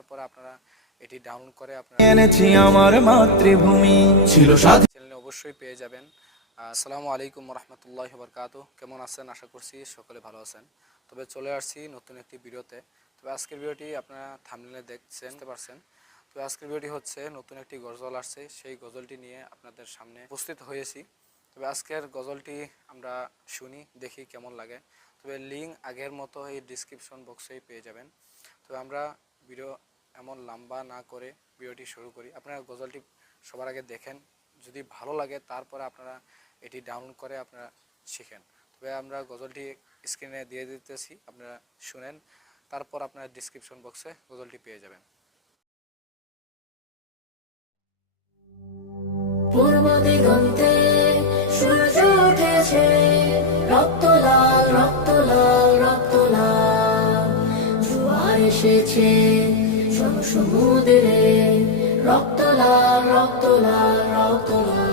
তারপরে আপনারা এটি ডাউনলোড করে আপনারা এনেছি আমার মাতৃভূমি ছিল চ্যানেলে অবশ্যই পেয়ে যাবেন। আসসালামু আলাইকুম রহমতুল্লাহি বারকাতুহু। কেমন আছেন? আশা করছি সকলে ভালো আছেন। তবে চলে আসছি নতুন একটি ভিডিওতে। তবে আজকের ভিডিওটি আপনারা থাম্বনেলে দেখতে পারছেন। তো আজকের ভিডিওটি হচ্ছে নতুন একটি গজল আসছে, সেই গজলটি নিয়ে আপনাদের সামনে উপস্থিত হয়েছি। তবে আজকের গজলটি আমরা শুনি, দেখি কেমন লাগে। তবে লিঙ্ক আগের মতো এই ডিসক্রিপশন বক্সেই পেয়ে যাবেন। তবে আমরা ভিডিও এমন লম্বা না করে ভিডিওটি শুরু করি। আপনারা গজলটি সবার আগে দেখেন, যদি ভালো লাগে তারপরে আপনারা এটি ডাউনলোড করে আপনারা শিখেন। তবে আমরা গজলটি স্ক্রিনে দিয়ে দিতেছি, আপনারা শুনেন, তারপর আপনারা ডিসক্রিপশন বক্সে গজলটি পেয়ে যাবেন। পূর্ব দিগন্তে সূর্য উঠেছে, রক্ত লাল রক্ত লাল রক্ত লাল। জোয়ার এসেছে সমুদ্রে, রক্ত লাল রক্ত লাল রক্ত লাল।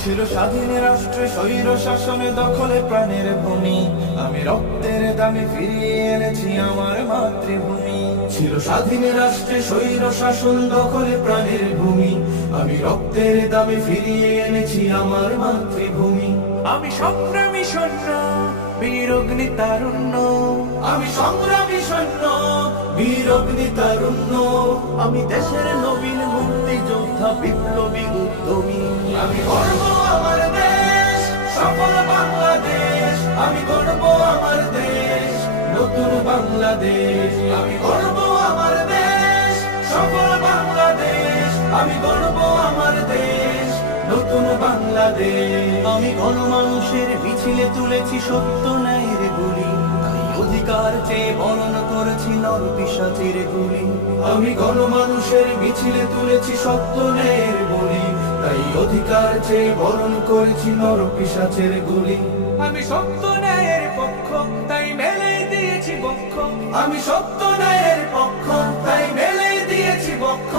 ছিল স্বাধীন রাষ্ট্রে স্বৈর শাসনে দখলে প্রাণের ভূমি, আমি রক্তের দামে ফিরিয়ে এনেছি আমার মাতৃভূমি। ছিল স্বাধীন রাষ্ট্রে স্বৈর শাসন দখলে প্রাণের ভূমি, আমি রক্তের দামে ফিরিয়ে এনেছি আমার মাতৃভূমি। আমি সংগ্রামী সৈন্য বীর অগ্নি তারুণ্য, আমি সংগ্রামী সৈন্য বীর অগ্নি তারুণ্য। আমি দেশের নবীন মুক্তিযোদ্ধা বিপ্লবী উদ্যমী। আমি গর্ব আমার দেশ সফল বাংলাদেশ, আমি গর্ব আমার দেশ নতুন বাংলাদেশ। আমি গর্ব আমার দেশ সফল বাংলাদেশ, আমি গর্ব আমার দেশ নতুন বাংলাদেশ। আমি গণমানুষের মিছিলে তুলেছি সত্য ন্যায়ের গুলি, তাই অধিকার চেয়ে বরণ করেছি নর পিশাচের গুলি। আমি গণমানুষের মিছিলে তুলেছি সত্য ন্যায়ের গুলি, তাই অধিকার চেয়ে বরণ করেছি নর পিশাচের গুলি। আমি সত্য ন্যায়ের পক্ষ, তাই মেলে দিয়েছি বক্ষ। আমি সত্য ন্যায়ের পক্ষ, তাই মেলে দিয়েছি বক্ষ।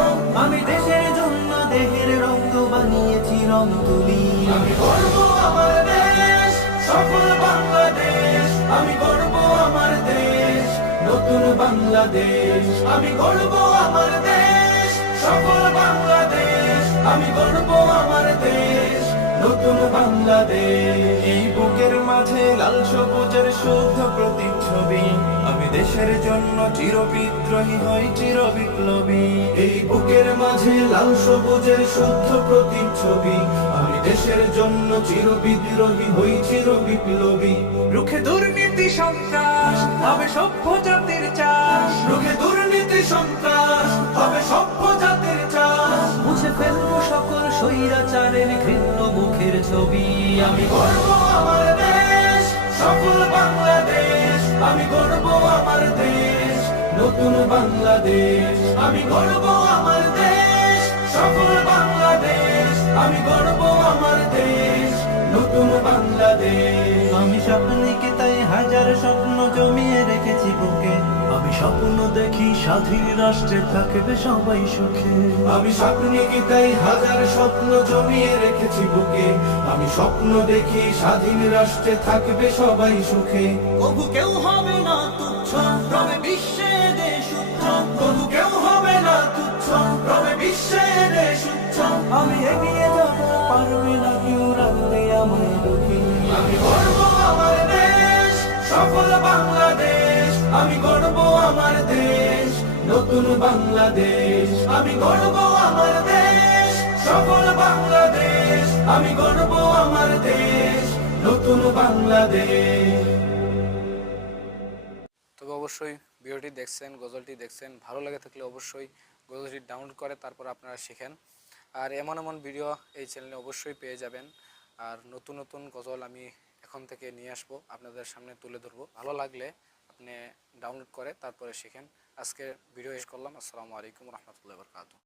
আমি দেশের জন্য দেহের রক্ত বানিয়েছি রং তুলি। আমি গর্ব আমার দেশ সফল বাংলাদেশ, আমি গর্ব আমার দেশ নতুন বাংলাদেশ। আমি গর্ব আমার দেশ সফল বাংলাদেশ, আমি গর্ব আমার দেশ নতুন বাংলাদেশ। এই বুকের মাঝে লাল সবুজের শুদ্ধ প্রতিচ্ছবি, আমি দেশের জন্য চির বিদ্রোহী হই চির বিপ্লবী। এই বুকের মাঝে লাল সবুজের শুদ্ধ প্রতিচ্ছবি, আমি দেশের জন্য চির বিদ্রোহী হই চির বিপ্লবী। রুখে দুর্নীতি সন্ত্রাস হবে সভ্য জাতির চাষ, রুখে দুর্নীতি সন্ত্রাস হবে সভ্য জাতির চাষ। মুছে ফেলবো সকল স্বৈরাচারের ঘৃণ্য মুখের ছবি। আমি গর্ব আমার দেশ সফল বাংলাদেশ, আমি গর্ব আমার দেশ নতুন বাংলাদেশ। আমি গর্ব আমার দেশ সফল বাংলাদেশ, আমি গর্ব আমার দেশ নতুন বাংলাদেশ। আমি স্বপ্নকে তাই হাজার স্বপ্ন জমিয়ে রেখেছি বুকে, আমি স্বপ্ন দেখি স্বাধীন রাষ্ট্রে থাকবে সবাই সুখে। আমি স্বপ্নকে তাই হাজার স্বপ্ন জমিয়ে রেখেছি বুকে, আমি স্বপ্ন দেখি স্বাধীন রাষ্ট্রে থাকবে সবাই সুখে। কবু কেউ হবে না তুচ্ছ রবে বিশ্বে দেশ উচ্চ, কবু কেউ হবে না তুচ্ছ রবে বিশ্বে দেশ উচ্চ। আমি এগিয়ে যাব পারবে না কেউ রাখতে আমায় দুঃখী। আমি গর্ব আমার দেশ সফল বাংলাদেশ, আমি গর্ব আমার দেশ নতুন বাংলাদেশ। আমি গর্ব আমার দেশ সফল বাংলাদেশ, আমি গর্ব আমার দেশ নতুন বাংলাদেশ। তবে অবশ্যই ভিডিওটি দেখছেন, গজলটি দেখছেন, ভালো লাগে থাকলে অবশ্যই গজলটি ডাউনলোড করে তারপর আপনারা শিখেন। আর এমন এমন ভিডিও এই চ্যানেলে অবশ্যই পেয়ে যাবেন। আর নতুন নতুন গজল আমি এখন থেকে নিয়ে আসবো, আপনাদের সামনে তুলে ধরবো। ভালো লাগলে আপনি ডাউনলোড করে তারপরে শিখেন। আজকে ভিডিও শেষ করলাম। আসসালামু আলাইকুম রহমতুল্লাহি বারকাতুহু।